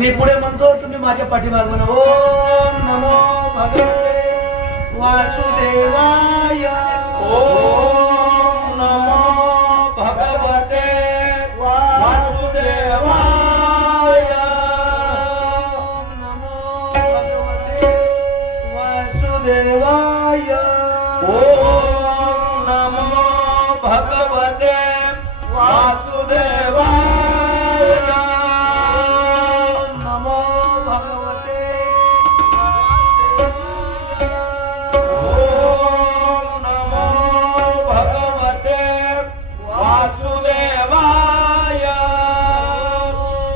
मी पुढे म्हणतो तुम्ही माझ्या पाठीमागे म्हणा ओम नमो भगवते वासुदेवाय ओम नमो भगवते वासुदेवाय ओम नमो भगवते वासुदेवाय ओम नमो भगवते वासुदेवाय नमो भगवते वासुदेवाय ओम नमो भगवते वासुदेवाय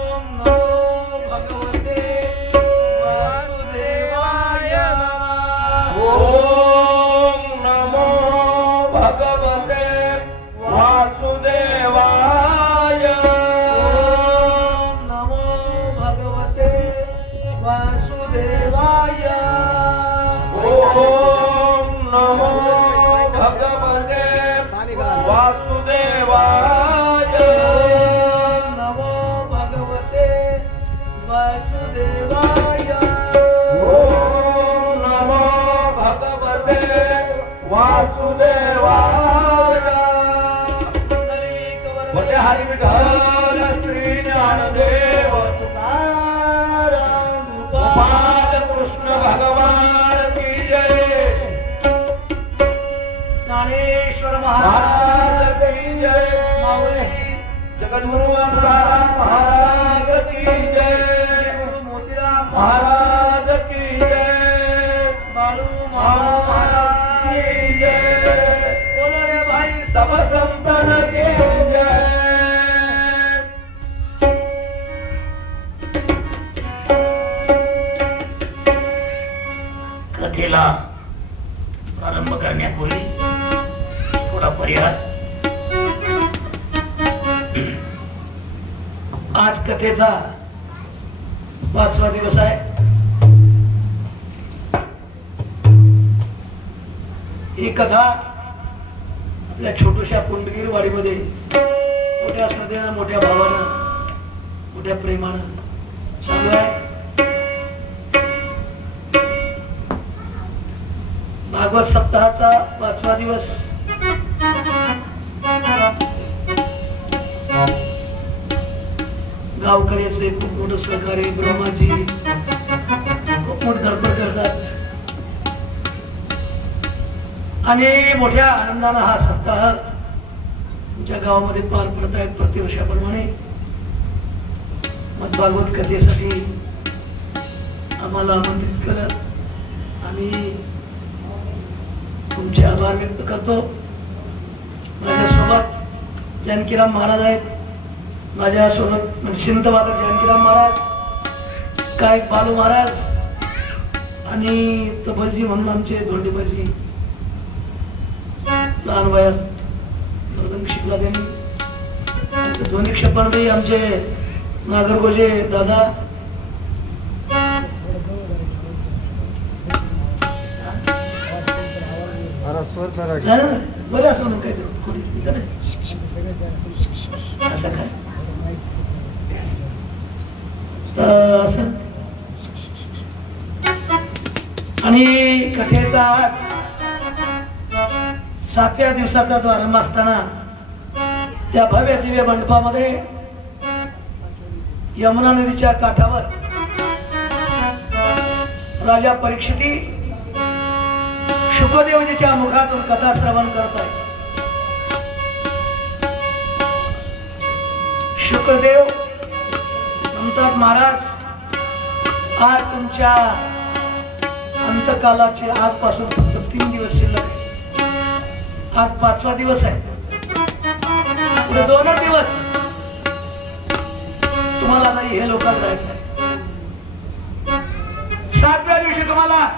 ओम नमो भगवते वासुदेवाय ओम नमो भगवते वासुदेवाय ओम नमो भगवते वासुदेवाय ओम नमो भगवते वासुदेवाय ओम नमो भगवते वासुदेवाय ओम नमो भगवते वासुदेवाय मोठ्या हरी विठ्ठल श्री ज्ञानदेव तुकाराम गोपाल कृष्ण भगवान की जय ज्ञानेश्वर महाराज महाराज की जय माऊली जगद्गुरु तुकाराम महाराज की जय गुरु मोतीराम महाराज की जय बाळू मामा महाराज की जय बोलो रे भाई सब संतन की जय कथेला प्रारंभ करण्यापूर्वी थोडा पर्याय. आज कथेचा 5वा दिवस आहे. ही कथा आपल्या छोट्याशा कुंडगिरी वाडीमध्ये मोठ्या श्रद्धेनं, मोठ्या भावानं, मोठ्या प्रेमानं चालू आहे. भागवत सप्ताहाचा 5वा दिवस. गावकऱ्याचे खूप मोठं सहकार्य, ब्रह्माजी खूप मोठं धडपड करतात आणि मोठ्या आनंदानं हा सप्ताह तुमच्या गावामध्ये पार पडत आहेत. प्रतिवर्षाप्रमाणे मग भागवत कथेसाठी आम्हाला आमंत्रित केलं. आम्ही तुमचे आभार व्यक्त करतो. माझ्यासोबत जानकीराम महाराज आहेत, माझ्यासोबत सिंतवादक जानकीराम महाराज, गायक बालू महाराज आणि तबलजी म्हणून आमचे धोंडेबाजी लहान वयात मृदंग शिकला त्यांनी. आमचे ध्वनी क्षेपणही आमचे नागरगोजे दादा, झालं ना बरं असं म्हणून काय थोडी इथं नाही असं काय असं. आणि कथेचा आज 7व्या दिवसाचा प्रारंभ असताना त्या भव्य दिव्य मंडपामध्ये यमुना नदीच्या काठावर राजा परीक्षिती शुकदेवजीच्या मुखातून कथा श्रवण करत आहे. शुकदेव म्हणतात, महाराज आज तुमच्या अंतकालाचे आजपासून फक्त 3 दिवस शिल्लक आहे. आज 5वा दिवस आहे. पुढे 2 दिवस तुम्हाला नाही हे लोकात राहायचं आहे. 7व्या दिवशी तुम्हाला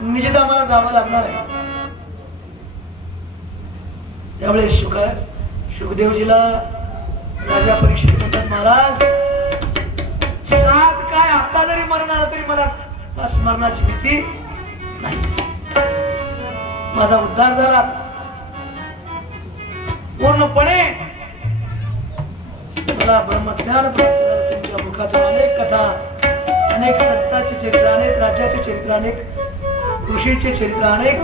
निश्चित आम्हाला जावं लागणार आहे. त्यावेळेस शुकदेवजीला राजा परीक्षित म्हणतात, महाराज 7 काय आता जरी मरण आलं तरी मला बस मरणाची भीती नाही. माझा उद्धार झाला पूर्णपणे. मला ब्रह्मज्ञान प्राप्त झालं. तुमच्या मुखातून अनेक कथा अनेक सत्ताचे चरित्र, अनेक राज्याचे चरित्र, अनेक ऋषीचे चरित्र, अनेक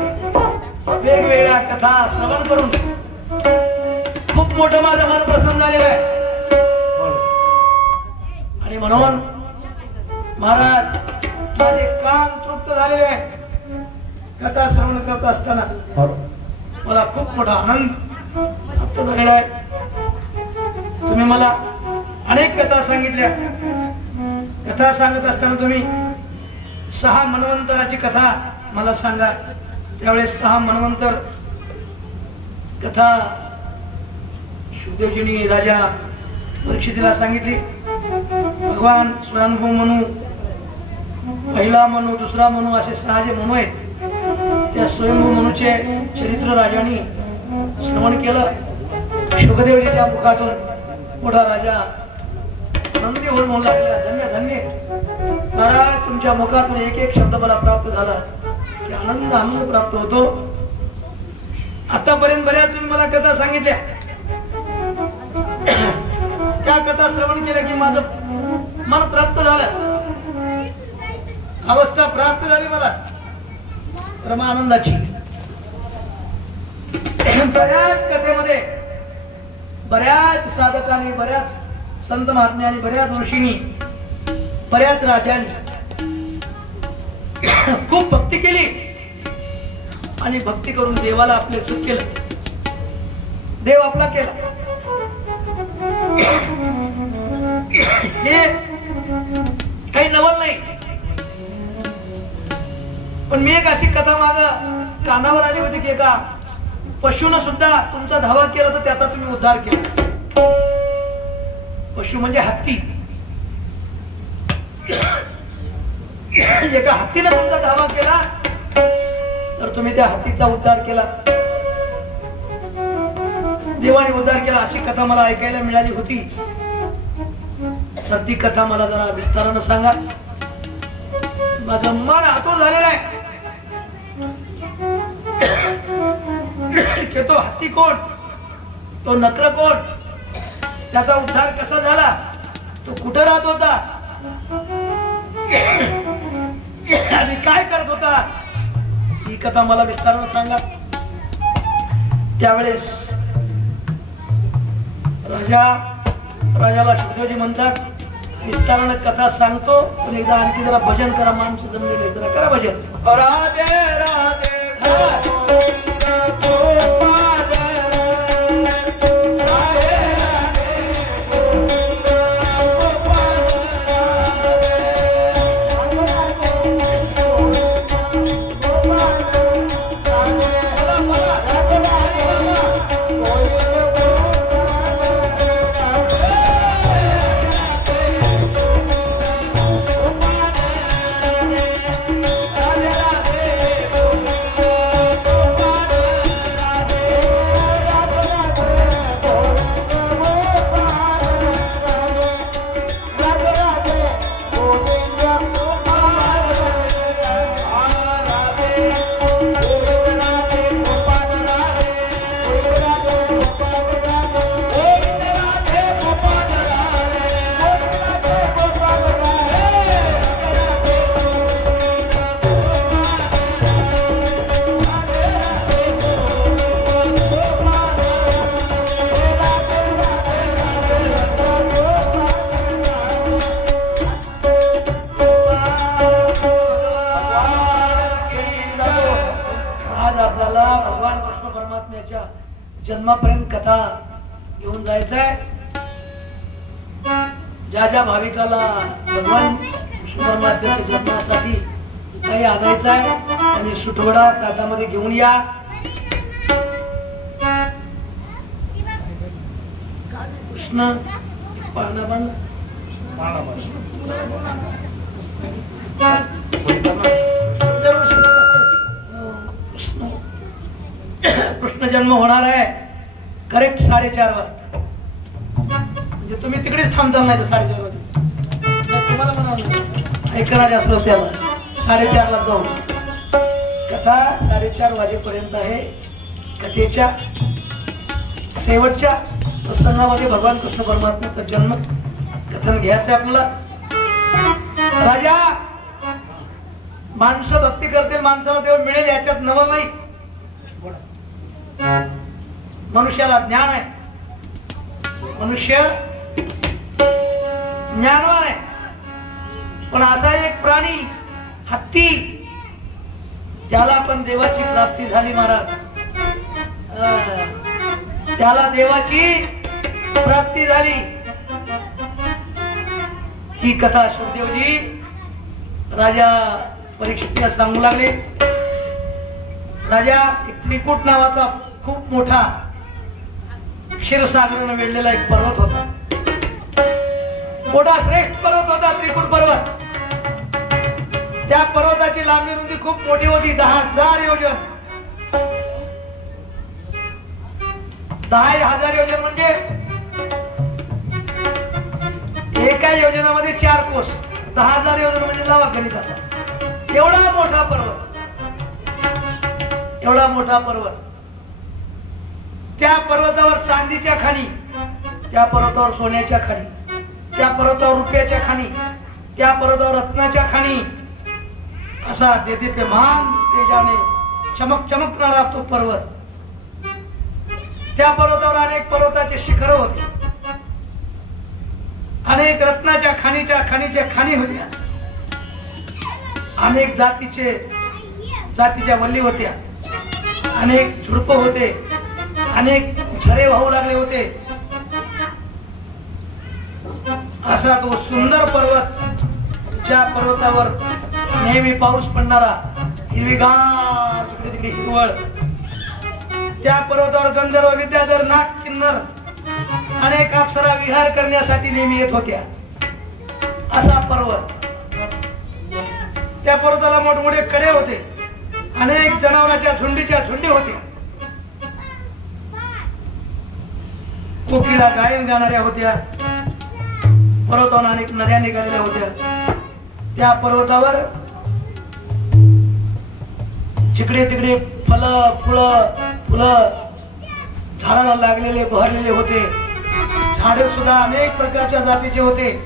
वेगवेगळ्या कथा श्रवण करून खूप मोठं माझं मन प्रसन्न झालेलं आहे. आणि म्हणून महाराज माझे कान तृप्त झालेले आहेत. कथा श्रवण करत असताना मला खूप मोठा आनंद प्राप्त झालेला आहे. तुम्ही मला अनेक कथा सांगितल्या. कथा सांगत असताना तुम्ही 6 मन्वंतराची कथा मला सांगा. त्यावेळेस 6 मन्वंतर कथा शुकदेवजींनी राजा परीक्षितीला सांगितली. भगवान स्वयंभू मनू, पहिला मनू, दुसरा मनू असे 6 जे मनू आहेत, त्या स्वयंभू मनूचे चरित्र राजांनी श्रवण केलं. शुकदेवजीच्या मुखातून मोठा राजा आनंदी होऊन म्हणू लागला, धन्य धन्य महाराज, तुमच्या मुखातून एक एक शब्द मला प्राप्त झाला की आनंद प्राप्त होतो. आतापर्यंत बऱ्याच तुम्ही मला कथा सांगितल्या. त्या कथा श्रवण केल्या की माझं मन प्राप्त झालं, अवस्था प्राप्त झाली मला परमानंदाची. बऱ्याच कथेमध्ये बऱ्याच साधकांनी, बऱ्याच संत महात्म्यांनी, बऱ्याच ऋषींनी, बऱ्याच राजांनी खूप भक्ती केली आणि भक्ती करून देवाला आपले सुख केलं, देव आपला केला. हे काही नवल नाही. पण मी एक अशी कथा माझ्या कानावर आली होती की एका पशून सुद्धा तुमचा धावा केला तर त्याचा तुम्ही उद्धार केला. पशु म्हणजे हत्ती. एका हत्तीने तुमचा धावा केला तर तुम्ही त्या हत्तीचा उद्धार केला, देवाने उद्धार केला. अशी कथा मला ऐकायला मिळाली होती. तर ती कथा मला जरा विस्तारानं सांगा. माझं मन आतुर झालेलं आहे की तो हत्ती कोण, तो नक्र कोण, त्याचा उद्धार कसा झाला, तो कुठे राहत होता आणि काय करत होता, ही कथा मला विस्तारानं सांगा. त्यावेळेस राजाला शुकदेवजी म्हणतात, विस्तारानं कथा सांगतो पण एकदा आणखी जरा भजन करा. माणसं जमलेले जरा करा भजन. राधे राधे जन्मापर्यंत कथा घेऊन जायचंय. ज्या ज्या भाविकाला भगवान कृष्ण परमात्म्याच्या जन्मासाठी काही आणायचं आहे आणि सुठवडा ताटामध्ये घेऊन या. कृष्ण पाळणा कृष्ण जन्म होणार आहे करेक्ट 4:30 वाजता. म्हणजे तुम्ही तिकडेच थांबचाल नाही तर 4:30 वाजता तुम्हाला म्हणावं ऐकणारे असलो त्याला 4:30 ला जाऊ. कथा 4:30 वाजेपर्यंत आहे. कथेच्या शेवटच्या प्रसंगामध्ये भगवान कृष्ण परमात्म्याचा जन्म कथन घ्यायचं आपल्याला. राजा माणसं भक्ती करतील, माणसाला देव मिळेल याच्यात नवल नाही. मनुष्याला ज्ञान आहे, मनुष्य ज्ञानवान आहे. पण असा एक प्राणी हत्ती, त्याला पण देवाची प्राप्ती झाली महाराज. त्याला देवाची प्राप्ती झाली. ही कथा सुखदेवजी राजा परीक्षितला सांगू लागले. राजा एक त्रिकूट नावाचा खूप मोठा क्षीरसागराने वेढलेला एक पर्वत होता. मोठा श्रेष्ठ पर्वत होता त्रिकूट पर्वत. त्या पर्वताची लांबी रुंदी खूप मोठी होती, 10,000 योजन. 10,000 योजन म्हणजे एका योजनामध्ये 4 कोस. 10,000 योजन म्हणजे लावा गणितात. एवढा मोठा पर्वत, एवढा मोठा पर्वत. त्या पर्वतावर चांदीच्या खाणी, त्या पर्वतावर सोन्याच्या खाणी, त्या पर्वतावर रुपयाच्या खाणी, त्या पर्वतावर रत्नाच्या खाणी, असा देदीप्यमान तेजाने चमकणारा तो पर्वत. त्या पर्वतावर अनेक पर्वताचे शिखर होते, अनेक रत्नाच्या खाणीच्या खाणी होत्या, अनेक जातीच्या वल्ली होत्या, अनेक झुडप होते, अनेक झरे वाहू लागले होते. असा तो सुंदर पर्वत, ज्या पर्वतावर नेहमी पाऊस पडणारा, हिरवीगार तिकडे तिकडे हिरवळ. त्या पर्वतावर गंधर्व, विद्याधर, नाग, किन्नर, अनेक अप्सरा विहार करण्यासाठी नेहमी येत होत्या. असा पर्वत. त्या पर्वताला मोठमोठे कडे होते, अनेक जनावरांच्या झुंडी होत्या. कोकिळा गायन गाणाऱ्या होत्या. पर्वतावर अनेक नद्या निघालेल्या होत्या. त्या पर्वतावर जिकडे तिकडे फुलं झाडाला लागलेले, बहरलेले होते. झाडे सुद्धा अनेक प्रकारच्या जातीचे होते.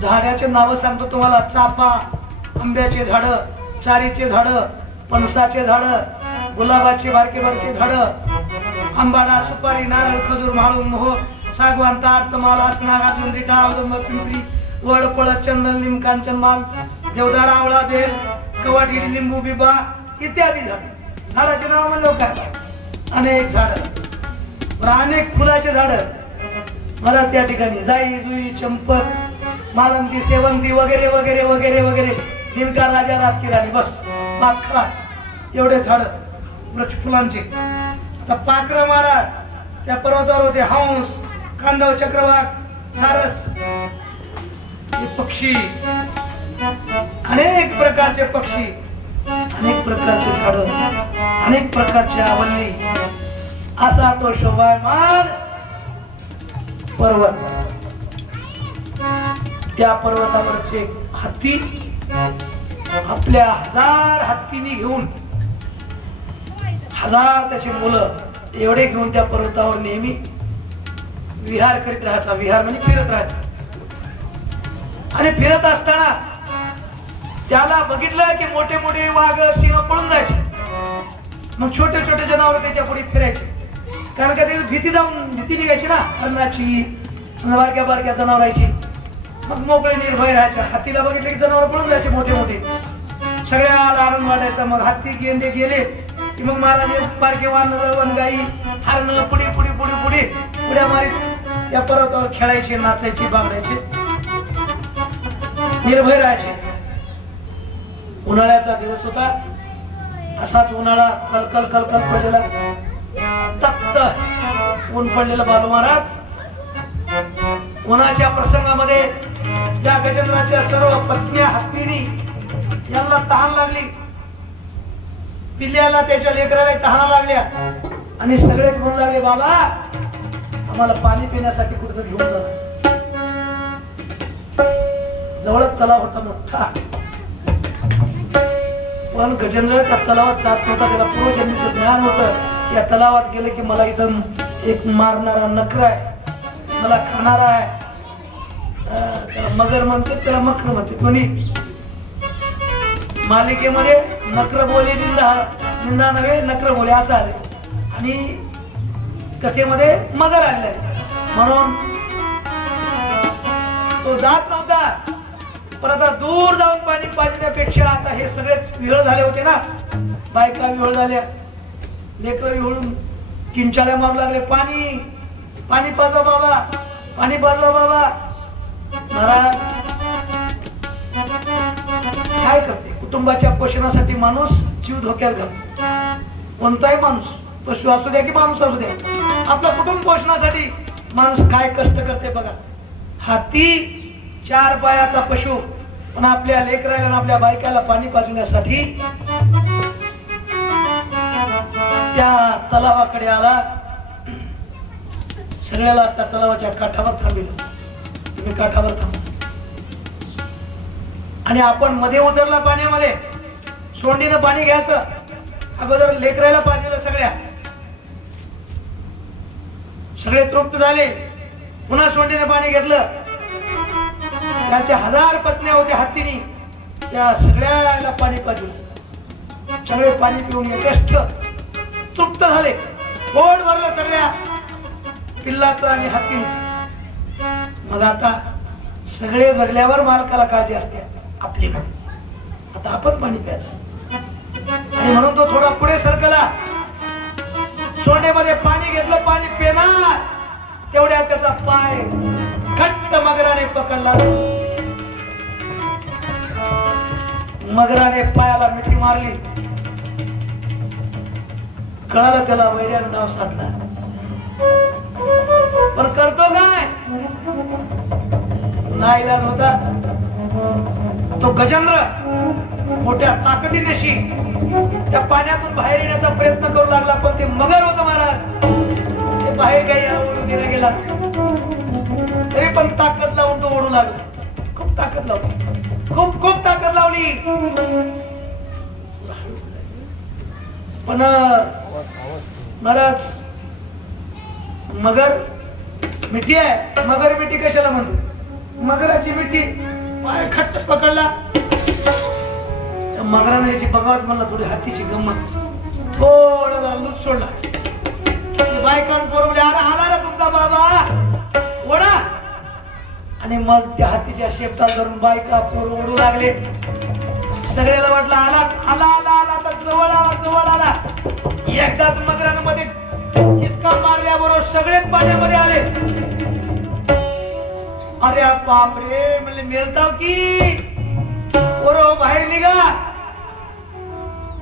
झाडाचे नाव सांगतो तुम्हाला. चाफा, आंब्याचे झाड, चारीचे झाड, पणसाचे झाड, गुलाबाचे बारके बारके झाड, आंबाडा, सुपारी, नारळ, खजूर, म्हाळू, मोह, सागवान, ताड, तमाल, आसना, अर्जुन, रिटा, औदंब, पिंपरी, वड, पळत, चंदन, लिंब, कांचन, माल, देवदार, आवळा, बेल, कवट, इडी, लिंबू, बिबा इत्यादी झाडे. झाडाचे नाव म्हणलं काय, अनेक झाड, अनेक फुलाचे झाड. मला त्या ठिकाणी जाई, जुई, चंपक, मालंती, सेवंती वगैरे वगैरे वगैरे वगैरे, दिनका, राजा, रातकी राणी, बस बात खलास. एवढे झाड वृक्ष फुलांचे. आता पाखरं महाराज त्या पर्वतावर होते. हंस, कांडव, चक्रवाक, सारस, हे पक्षी, अनेक प्रकारचे पक्षी, अनेक प्रकारचे झाड, अनेक प्रकारच्या आवल्ली. असा तो शोभायमान पर्वत. त्या पर्वतावरचे हत्ती आपल्या 1000 हत्तीनी घेऊन, 1000 त्याची मुलं एवढे घेऊन त्या पर्वतावर नेहमी विहार करीत राहायचा. विहार म्हणजे फिरत राहायचा. आणि फिरत असताना त्याला बघितलं की मोठे मोठे वाघ, सिंह पळून जायचे. मग छोटे छोटे जनावर त्याच्या पुढे फिरायचे, कारण का ते भीती निघायची ना अन्नाची, बारक्या बारक्या जनावरांची. मग मोकळे निर्भय राहायच्या. हत्तीला बघितले की जनावर पळून जायचे मोठे मोठे. सगळ्याला आनंद वाटायचा. मग हत्ती गेंडे गेले की मग महाराज बारके वानर, वनगाई, हरण पुढे पुढे पुढे पुढे पुढ्या मारीत त्या पर्वतावर खेळायचे, नाचायचे, बागडायचे, निर्भय राहायचे. उन्हाळ्याचा दिवस होता. असाच उन्हाळा कलकल कलकल पडलेला, तप्त ऊन पडलेला. बालू महाराज उन्हाच्या प्रसंगामध्ये ज्या गजेंद्राच्या सर्व पत्न्या हत्तीनी यांना तहान लागली, पिल्ल्याला त्याच्या लेकराला तहान लागल्या, आणि सगळेच म्हणू लागले बाबा आम्हाला पाणी पिण्यासाठी कुठं घेऊन जा. जवळच तलाव होता मोठा, पण गजेंद्र त्या तलावात जात नव्हता. त्याला पूर्वजन्मीचं ज्ञान होतं. या तलावात गेलं की मला इथं एक मारणारा नखरा आहे, मला खाणारा आहे. त्याला मगर म्हणते, त्याला मकर म्हणते, दोन्ही. मालिकेमध्ये नक्र बोले निंदा निंदा नव्हे नक्र बोले असं आले आणि कथेमध्ये मगर आलेला आहे म्हणून तो जात नव्हता. पण आता दूर जाऊन पाणी पाजण्यापेक्षा आता हे सगळेच विहळ झाले होते ना, बायका विहळ झाल्या, लेकरं विहळून किंचाळ्या मारू लागले, पाणी पाणी पाजवा बाबा, पाणी पाजवा बाबा. महाराज काय करते, कुटुंबाच्या पोषणासाठी माणूस जीव धोक्यात घालतो. कोणताही माणूस, पशु असू द्या की माणूस असू द्या, आपलं कुटुंब पोषणासाठी माणूस काय कष्ट करते बघा. हाती 4 पायाचा पशु पण आपल्या लेकराला आणि आपल्या बायकाला पाणी पाजण्यासाठी त्या तलावाकडे आला. सगळ्याला त्या तलावाच्या काठावर थांबविलं, तुम्ही काठावर थांबा. आणि आपण मध्ये उतरला पाण्यामध्ये, सोंडीनं पाणी घ्यायचं. अगोदर लेकराला पाजलं, सगळे तृप्त झाले. पुन्हा सोंडीनं पाणी घेतलं. त्याच्या 1000 पत्न्या होत्या हत्तीनी, त्या सगळ्याला पाणी पाजलं. सगळे पाणी पिऊन यथेष्ट तृप्त झाले, पोट भरलं सगळ्या पिल्लाचं आणि हत्तीने. मग आता सगळे जगल्यावर मालकाला काळजी असते आपली, मग आता आपण पाणी प्यायचं. आणि म्हणून तो थोडा पुढे सरकला, सोंडेमध्ये पाणी घेतलं, पाणी पिणार तेवढ्यात त्याचा पाय घट्ट मगराने पकडला. मगराने पायाला मिठी मारली, कळालं त्याला, वैर्यानं नाव साधला. पण करतो काय, नाईलाज होता. तो गजेंद्र मोठ्या ताकदीनेशी त्या पाण्यातून बाहेर येण्याचा प्रयत्न करू लागला. पण ते मगर होतं महाराज, ते बाहेर काही ओढू दिला गेला तरी पण ताकद लावून तो ओढू लागला. खूप ताकद लावली, खूप ताकद लावली. पण महाराज मगर मिठी आहे, मगर मिठी कशाला म्हणते, मगराची मिठी पाय खट्ट पकडला. मगराने याची बघावच म्हणला, थोडी हातीची गंमत, थोडा जरा लूज सोडला. बायकान पोरवले, अरे आला ना तुमचा बाबा, ओढा. आणि मग त्या हातीच्या शेपटा धरून बायका पोर ओढू लागले. सगळ्याला वाटलं आलाच, आला आला आला, तर जवळ आला. एकदाच मगरानं मध्ये हिसका मारल्याबरोबर सगळेच पाण्यामध्ये आले. अरे बापरे, म्हणले मेलताव की पोरो बाहेर निघा.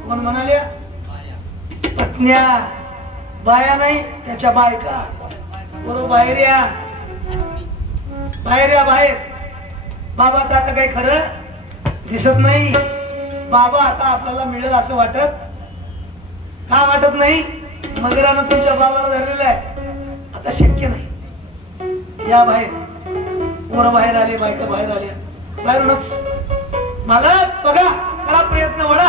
कोण म्हणाले, पत्न्या, बाया नाही, त्याच्या बायका. पोरो बाहेर या, बाहेर या, बाहेर. बाबाचं आता काही खरं दिसत नाही. बाबा आता आपल्याला मिळेल असं वाटत का वाटत नाही. मगरानं तुमच्या बाबाला धरलेलं आहे, आता शक्य नाही. या बाहेर. पोरं बाहेर आले, बायका बाहेर आल्या. बाहेरूनच मालक बघा, करा प्रयत्न, ओढा.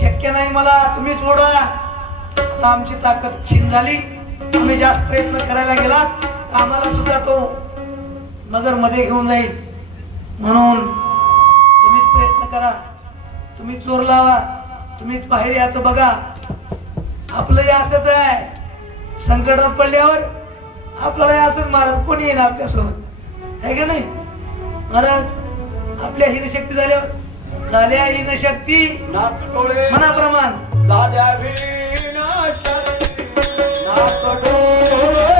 शक्य नाही मला, तुम्हीच ओढा. आता आमची ताकद क्षीण झाली, आम्ही जास्त प्रयत्न करायला गेला आम्हाला सुद्धा तो मगर मध्ये घेऊन जाईल. म्हणून तुम्हीच प्रयत्न करा, तुम्हीच जोर लावा, तुम्हीच बाहेर यायचं बघा. आपलंही असंच आहे, संकटात पडल्यावर आपल्याला असंच महाराज कोणी येईल आपल्यासोबत, आहे का नाही महाराज. आपल्या हिनशक्ती झाल्या हिनशक्ती मनाप्रमाण झाल्या विनाशक्ती नाकडोळे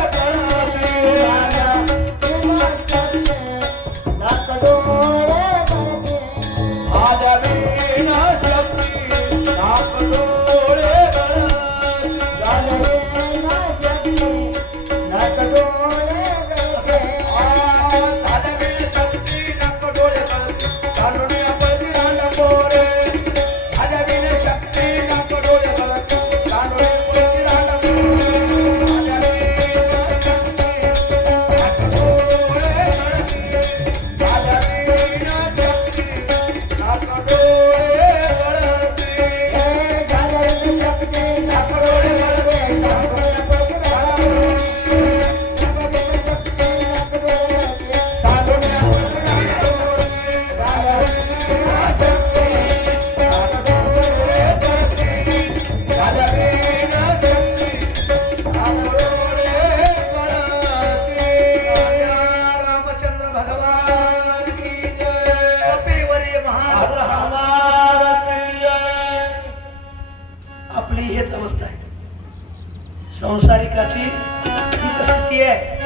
संसारिकाची हीच स्थिती आहे.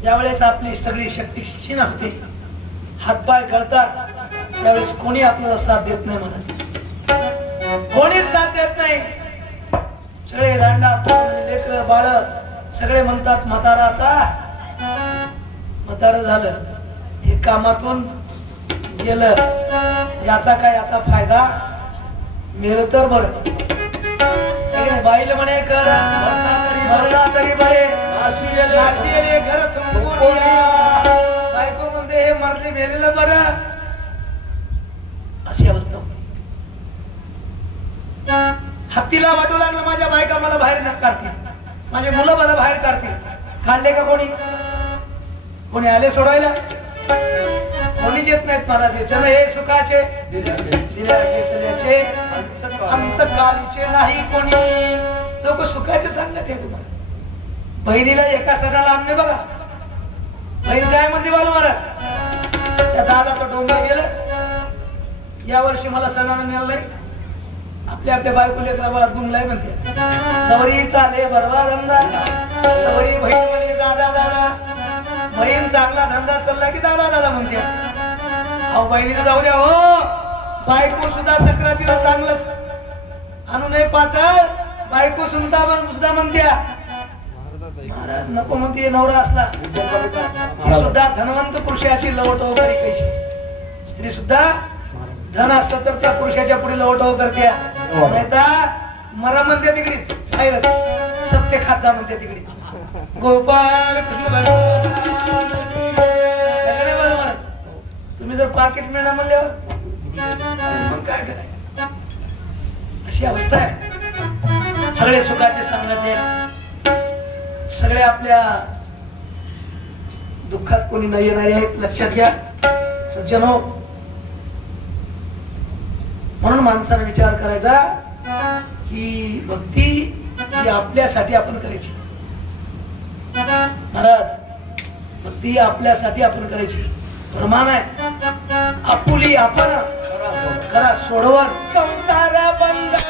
ज्यावेळेस आपली सगळी शक्ती क्षीण होते, हातपाय गळतात, त्यावेळेस कोणी आपल्याला साथ देत नाही. म्हणा कोणीच साथ देत नाही. सगळे लांडा लेकर बाळ सगळे म्हणतात म्हातारा आता म्हातारं झालं, हे कामातून गेलं, याचा काय आता फायदा, मेलं तर बरं. बाईल म्हणे कर मरला तरी बरे, नाशिले घर थुंकून या. बायको म्हणते हे मरले मेलेलं बरं. अशी अवस्था होती. हत्तीला वाटू लागलं माझ्या बायका मला बाहेर न काढतील, माझे मुलं मला बाहेर काढतील. काढले का कोणी? कोणी आले सोडवायला? कोणीच येत नाहीत महाराज. जन हे सुखाचे दिल्या घेतल्याचे अंतकालीचे नाही कोणी. लोक सुखाचे सांगत आहे तुम्हाला. बहिणीला एका सणाला आमने बघा, बहीण काय म्हणते बालू महाराज, त्या दादाचं डोंगर गेलं, या वर्षी मला सणाला नेलं नाही, आपल्या आपल्या बायको लेकरा बाळात गुंगलाय म्हणते. जवरी चाले बरवा धंदा, जवरी बहीण म्हणे दादा दादा, बहीण चांगला धंदा चालला की दादा दादा म्हणते. अहो बहिणीला जाऊ द्या हो, बायको सुद्धा सक्रातीला चांगलं आणू नये पातळ, बायको सुद्धा म्हणत्या महाराज नको म्हणते. नवरा असला ही सुद्धा धनवंत पुरुषाशी लवटो करी कैशी. स्त्री सुद्धा धन असतं तर त्या पुरुषाच्या पुढे लवटो करत्या, नाहीतर मरा म्हणते तिकडेच बाहेर सत्य खात जा म्हणते तिकडे. गोपाल कृष्ण भगवान तुम्ही जर पाकिट मिळणार म्हणल्यावर मग काय करायचं. अशी अवस्था आहे. सगळे सुखाचे सांगत आहेत, सगळे आपल्या दुःखात कोणी न येणारे आहेत. लक्षात घ्या सज्जनो. म्हणून माणसाने विचार करायचा की भक्ती ही आपल्यासाठी आपण करायची. महाराज भक्ती आपल्यासाठी आपण करायची. प्रमाण आहे आपुली आपण करा सोडवण. संसार बंधन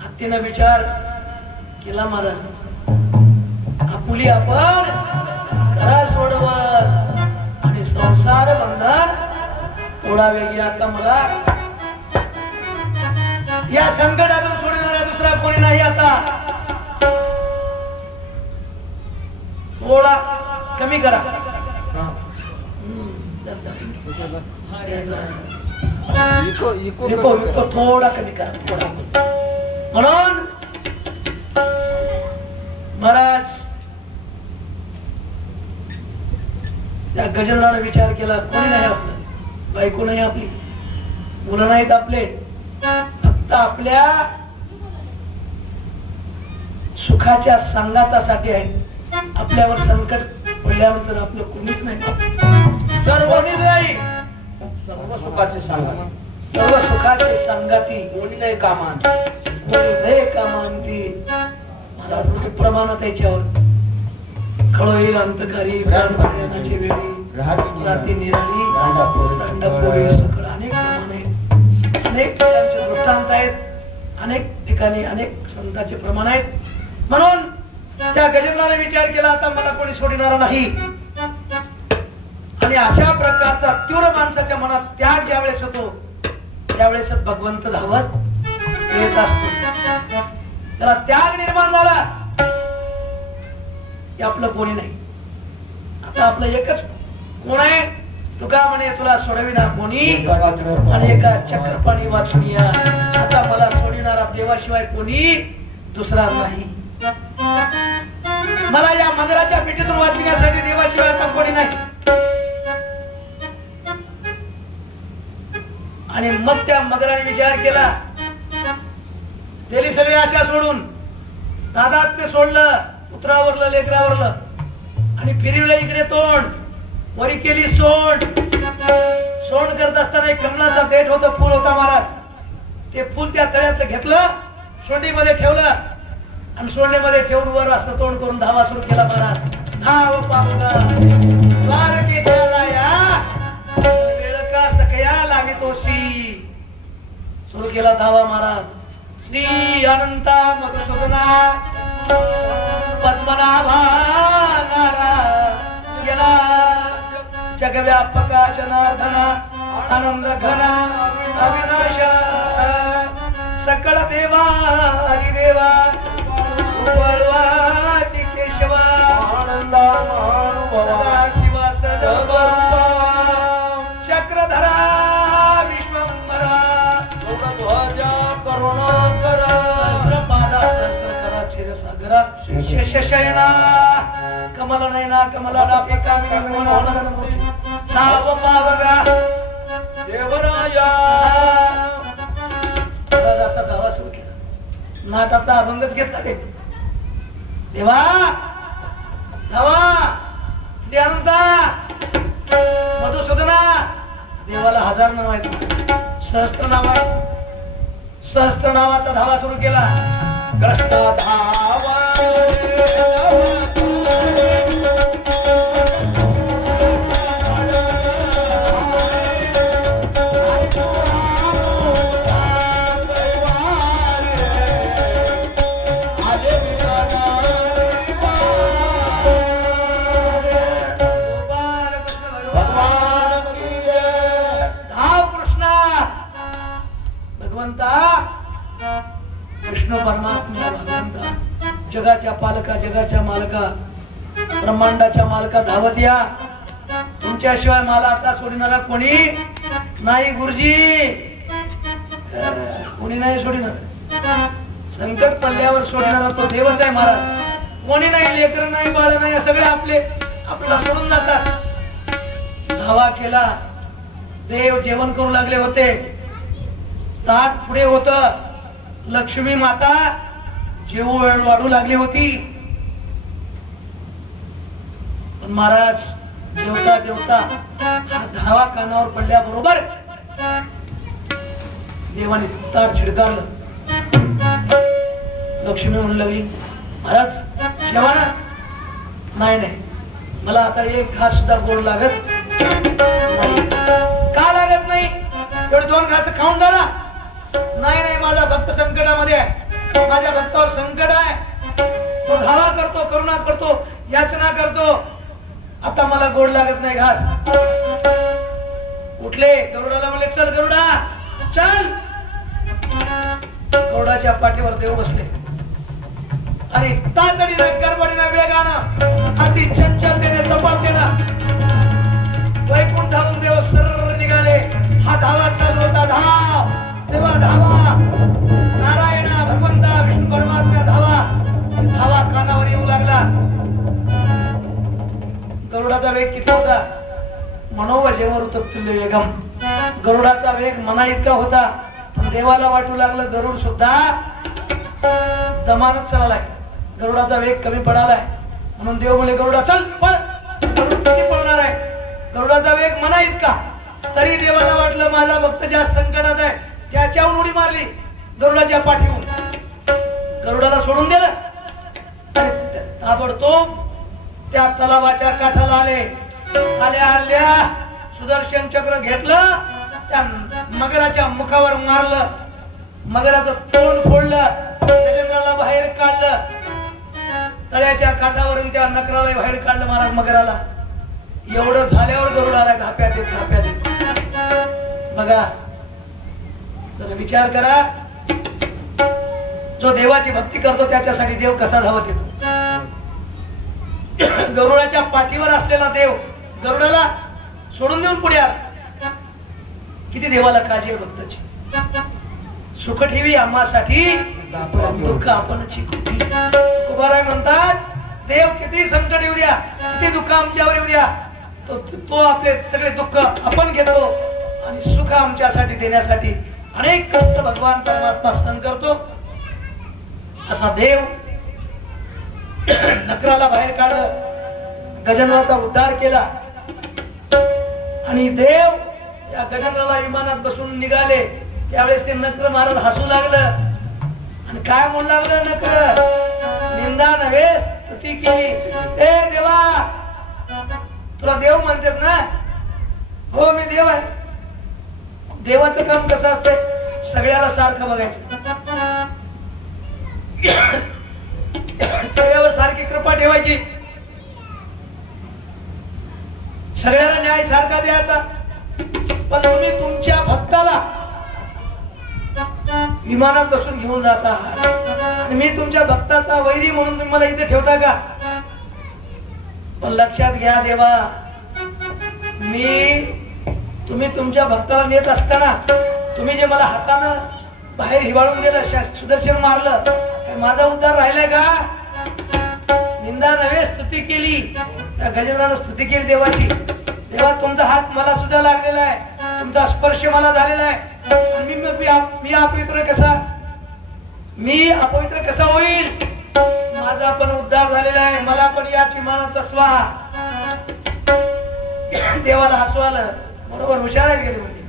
हत्तीनं विचार केला महाराज, आपुली आपण करा सोडवत आणि संसार बंधन तोडावे. आता मला या संकटातून सोडणारा दुसरा कोणी नाही. आता थोडा कमी करा. थोडा कमी करा थोडा. म्हणून महाराज त्या गजेंद्राने विचार केला, कोणी नाही आपलं, बायको नाही आपली, मुलं नाहीत आपले, फक्त आपल्या सुखाच्या संगातासाठी आहेत. आपल्यावर संकट पडल्यानंतर आपलं कोणीच नाही, सर्वच नाही. सर्व सुखाचे सांगा, सर्व सुखाचे संगाती कोणी नाही कामान, कोणी नाही कामांती. प्रमाणात याच्यावर खळो येईल अंतकारी प्राणपर्यंताची वेळी राती निराळी रांडापोरी सकळ अनेक प्रमाण आहेत, अनेक ठिकाणचे दृष्टांत आहेत, अनेक ठिकाणी अनेक संतांचे प्रमाण आहेत. म्हणून त्या गजेंद्राने विचार केला आता मला कोणी सोडणारा नाही. आणि अशा प्रकारचा तीव्र माणसाच्या मनात त्याग ज्यावेळेस होतो त्यावेळेस भगवंत धावत येत असतो. त्याला त्याग निर्माण झाला की आपलं कोणी नाही. आता आपलं एकच कोण आहे? तुका म्हणे तुला सोडविना कोणी आणि एका चक्रपाणी वाचून या. आता मला सोडणारा देवाशिवाय कोणी दुसरा नाही. मला या मगराच्या पेटीतून वाचविण्यासाठी देवाशिवाय आता कोणी नाही. आणि मग त्या मगराने विचार केला, दिली सगळी आशा सोडून, दादात सोडलं, पुत्रावरलं, लेकरावरलं आणि फिरवलं इकडे तोंड, वरी केली सोंड. सोंड करत असताना एक कमलाचा देठ होतं, फुल होता महाराज. ते फुल त्या तळ्यातलं घेतलं, सोंडीमध्ये ठेवलं आणि सोंडीमध्ये ठेवून वर असं तोंड करून धावा सुरू केला महाराज. धाव पाहुणा द्वारकेच्या राया वेळ का सकया लावितोशी. सुरू केला धावा महाराज. श्री अनंता मधुसूदना पद्मनाभा नारायणा जगव्यापका जनार्दना आनंद घना अविनाशा सकळ देवा हरिदेवा वळवाची केशवा सदा शिवा सजवा चक्रधरा विश्वंभरा सहस्रपादा सहस्रकरा क्षीरसागरा शेषशयना कमल नयना कमला कामिनी मोहना मदन मूर्ती नाव पावगा देवराया. असा धावा सुरू केला. नाटातला अभंगच घेतला ते. देवा धावा श्री अनंता मधुसूदना. देवाला 1000 नाव आहेत, सहस्त्र नाव आहेत. सहस्त्र नावाचा धावा सुरू केला. कृष्ण धावा कृष्ण परमात्मा भगवंता जगाच्या पालका जगाच्या मालका ब्रह्मांडाच्या मालका धावत या. तुमच्याशिवाय मला आता सोडणारा कोणी नाही गुरुजी. कोणी नाही सोडणार. संकट पडल्यावर सोडणारा तो देवच आहे महाराज. कोणी नाही, लेकर नाही, बाळ नाही, सगळे आपल्याला सोडून जातात. धावा केला. देव जेवण करू लागले होते. ताट पुढे होत. लक्ष्मी माता जेवण वाढू लागली होती. पण महाराज जेवता जेवता हा धावा कानावर पडल्याबरोबर देवाने ताट झिडकारलं. लक्ष्मी म्हणू लागली, महाराज जेवा ना. नाही, मला आता एक घास सुद्धा गोड लागत नाही. का लागत नाही? एवढे 2 घास खाऊन झाला. नाही, माझा भक्त संकटामध्ये आहे. माझ्या भक्तावर संकट आहे. तो धावा करतो, करुणा करतो, याचना करतो. आता मला गोड लागत नाही घास. उठले, गरुडाला म्हणले चल गरुडा चल. गरुडाच्या पाठीवर देव बसले आणि तातडीनं गडबडीनं वेगानं अति चंचलतेने चपळतेनं वैकुंठाहून देव सर निघाले. हा धावा चालू होता. धाव देवा धावा. नारायणा भगवंता विष्णू परमात्मा धावा. धावा कानावर येऊ लागला. गरुडाचा वेग किती होता? मनोवजेवर तुल्य वेगम. गरुडाचा वेग मना इतका होता. देवाला वाटू लागलं गरुड सुद्धा दमानच चाललाय. गरुडाचा वेग कमी पडालाय. म्हणून देव बोले गरुडा चल पळ. गरुड किती पळणार आहे? गरुडाचा वेग मना इतका. तरी देवाला वाटलं माझा भक्त जास्त संकटात आहे. त्याच्याहून उडी मारली गरुडाच्या पाठीहून. गरुडाला सोडून दिलं आणि ताबडतोब त्या तलावाच्या काठाला आले. आल्या आल्या सुदर्शन चक्र घेतलं, त्या मगराच्या मुखावर मारलं, मगराचं तोंड फोडलं, गजेंद्राला बाहेर काढलं, तळ्याच्या काठावरून त्या नकराला बाहेर काढलं महाराज मगराला. एवढं झाल्यावर गरुड आला धाप्यात येत धाप्यात येत. बघा जरा विचार करा, जो देवाची भक्ती करतो त्याच्यासाठी देव कसा धावत येतो. गरुडाच्या पाठीवर असलेला देव गरुडाला सोडून देऊन पुढे आला. किती देवाला काळजी आहे भक्ताची. सुख ठेवी आम्हासाठी, दुःख आपणची कृती. तुकाराम म्हणतात, देव किती संकट येऊ द्या, किती दुःख आमच्यावर येऊ द्या, तो आपले सगळे दुःख आपण घेतो आणि सुख आमच्यासाठी देण्यासाठी अनेक कष्ट भगवान परमात्मा सहन करतो. असा देव नकराला बाहेर काढलं, गजेंद्राचा उद्धार केला आणि देव या गजेंद्राला विमानात बसून निघाले. त्यावेळेस ते नकर महाराज हसू लागलं आणि काय म्हणू लागलं, नकर निंदा नव्हे स्तुती केली. ते देवा, तुला देव म्हणतात ना? हो मी देव आहे. देवाचं काम कसं असतंय, सगळ्याला सारखं बघायचं, सगळ्यावर सारखी कृपा ठेवायची, सगळ्याला न्याय सारखा द्यायचा. पण तुम्ही तुमच्या भक्ताला विमानात बसून घेऊन जाता आणि मी तुमच्या भक्ताचा वैरी म्हणून तुम्ही मला इथे ठेवता का? पण लक्षात घ्या देवा, तुम्ही तुमच्या भक्ताला नेत असताना तुम्ही जे मला हातानं बाहेर हिवाळून दिलं, सुदर्शन मारलं, काय माझा उद्धार राहिलाय का? निंदा नव्हे स्तुती केली. त्या गजेंद्रानं स्तुती केली देवाची. देवा, तुमचा हात मला सुद्धा लागलेला आहे, तुमचा स्पर्श मला झालेला आहे आणि मी अपवित्र कसा होईल? माझा पण उद्धार झालेला आहे, मला पण याच विमानात बसवा. देवाला हसू आलं. बरोबर हुशार आहे गेले म्हणजे.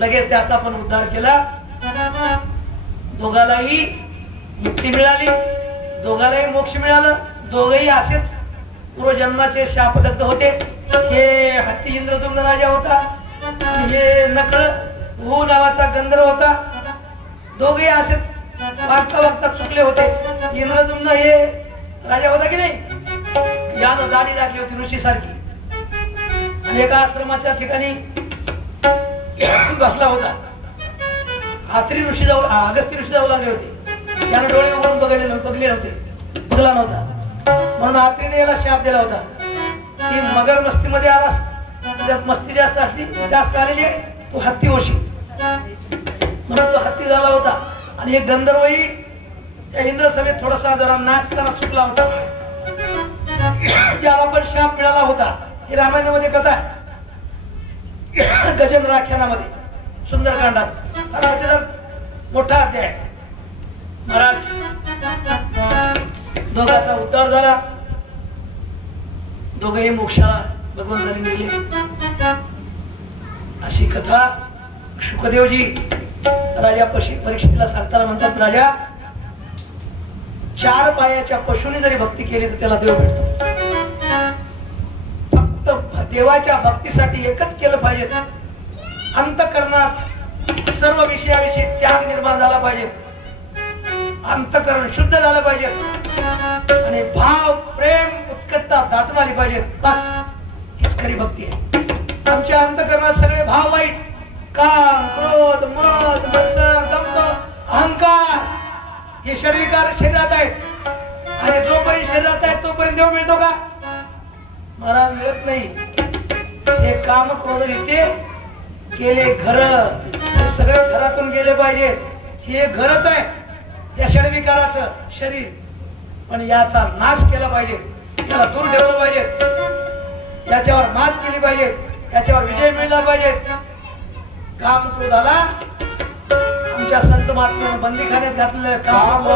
लगेच त्याचा पण उद्धार केला. दोघालाही मुक्ती मिळाली, दोघालाही मोक्ष मिळालं. दोघही असेच पूर्वजन्माचे शापदग्ध होते. हे हत्ती इंद्रदुम्न राजा होता आणि हे नकळ भू नावाचा गंधर्व होता. दोघे असेच वागता वागता चुकले होते. इंद्रदुम्न हे राजा होता की नाही, यानं दाढी राखली होती ऋषी सारखी आणि एका आश्रमाच्या ठिकाणी बसला होता. अगस्ती ऋषी जाऊ लागले होते. यानं डोळे उघडून बघले नव्हते, बघला नव्हता. म्हणून आत्रीने याला शाप दिला होता की मगर मस्तीमध्ये आलास, त्यात मस्ती जास्त आलेली आहे, तू हत्ती होशील. म्हणून तो हत्ती झाला होता. आणि एक गंधर्वही त्या इंद्रसभेत थोडासा जरा नाचताना चुकला होता, त्याला पण शाप मिळाला होता. ही रामायणामध्ये कथा आहे, गजेंद्र आख्यानामध्ये, सुंदरकांडात मोठा अध्याय. महाराज दोघांचा उद्धार झाला, दोघेही मोक्षाला भगवंताने गेले. अशी कथा शुकदेवजी राजा परीक्षितला सांगताना म्हणतात, राजा, 4 पायाच्या पशुने जरी भक्ती केली तर त्याला देव भेटतो. फक्त देवाच्या भक्तीसाठी एकच केलं पाहिजे, अंतःकरणात सर्व विषयाविषयी त्याग निर्माण झाला पाहिजे, अंतःकरण शुद्ध झालं पाहिजे आणि भाव प्रेम उत्कटता दाटून आली पाहिजे. बस हीच खरी भक्ती आहे. आमच्या अंतःकरणात सगळे भाव वाईट, काम, क्रोध, मद, मत्सर, दंभ, अहंकार, हे षडविकार शरीरात आहेत आणि जोपर्यंत शरीरात आहे तोपर्यंत देव मिळतो का? महाराज मिळत नाही. हे काम, क्रोध इथे केले घर, हे सगळे घरातून गेले पाहिजे. हे घरच आहे या षडविकाराचं शरीर, पण याचा नाश केला पाहिजे, याला दूर ठेवलं पाहिजे, याच्यावर मात केली पाहिजे, याच्यावर विजय मिळला पाहिजे. काम क्रोधाला आमच्या संत महात्म्याने बंदीखान्यात घातलेलं. काम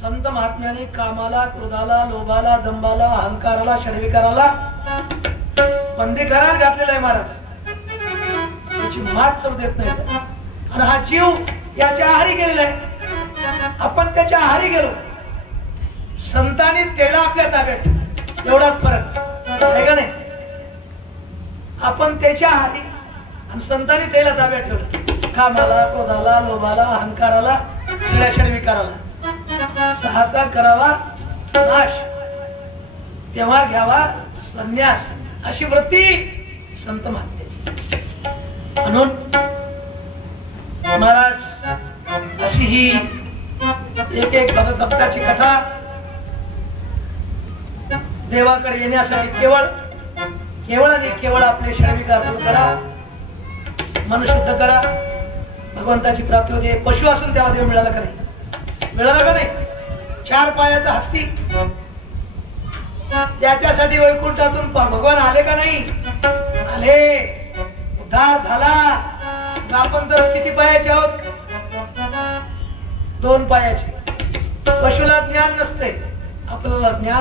संत महात्म्याने कामाला, क्रोधाला, लोभाला, दंभाला, अहंकाराला, षडविकाराला बंदी करार घातलेला आहे महाराज. त्याची मात चढू देत नाही. आणि हा जीव याच्या आहारी गेलेला आहे. आपण त्याच्या आहारी गेलो. संतांनी त्याला आपल्या ताब्यात ठेवलं. एवढाच फरक आहे का नाही? आपण त्याच्या आहारी आणि संतांनी त्याला ताब्यात ठेवलं. कामाला, क्रोधाला, लोभाला, अहंकाराला, सगळ्या षडविकाराला. सहाचा करावा नाश, तेव्हा घ्यावा संन्यास, अशी वृत्ती संत महात्म्याची. म्हणून महाराज अशी ही एक एक भक्ताची कथा देवाकडे येण्यासाठी केवळ आणि केवळ आपले षडविकार दूर करा, मन शुद्ध करा, भगवंताची प्राप्ती होते. पशु असून त्याला देव मिळाला का नाही? मिळाला का नाही? 4 पायाचा हत्ती, त्याच्यासाठी वैकुंठातून भगवान आले का नाही? आले. उद्धार झाला. आपण तर किती पायाचे आहोत? 2 पायाचे. पशुला ज्ञान नसते, आपल्याला ज्ञान